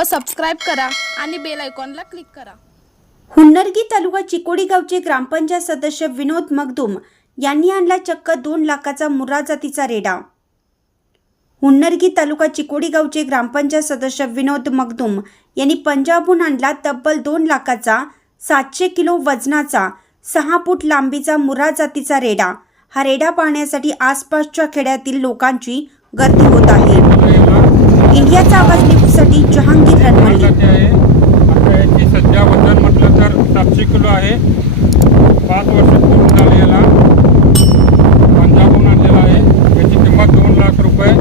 व सबस्क्राईब करा आणि बेल आयकॉनला क्लिक करा। हुन्नरगी तालुका चिकोडी गावचे ग्रामपंचायत सदस्य विनोद मगदूम यांनी आणला चक्क 2 लाखाचा मुर्रा जातीचा रेडा। हुन्नरगी तालुका चिकोडी गावचे ग्रामपंचायत सदस्य विनोद मगदूम यांनी पंजाबहून आणला तब्बल 2 लाखाचा 700 किलो वजनाचा 6 फूट लांबीचा मुर्रा जातीचा रेडा। हा रेडा पाहण्यासाठी आसपासच्या खेड्यातील लोकांची गर्दी होत आहे। इंडियाचा आवाज न्यूजसाठी जहांगीर रणमल्ली। याची सध्या वजन म्हटलं तर 700 किलो आहे। 5 वर्ष पूर्ण झाले याला। पंजाबहून आणलेला आहे। याची किंमत 2 लाख रुपये।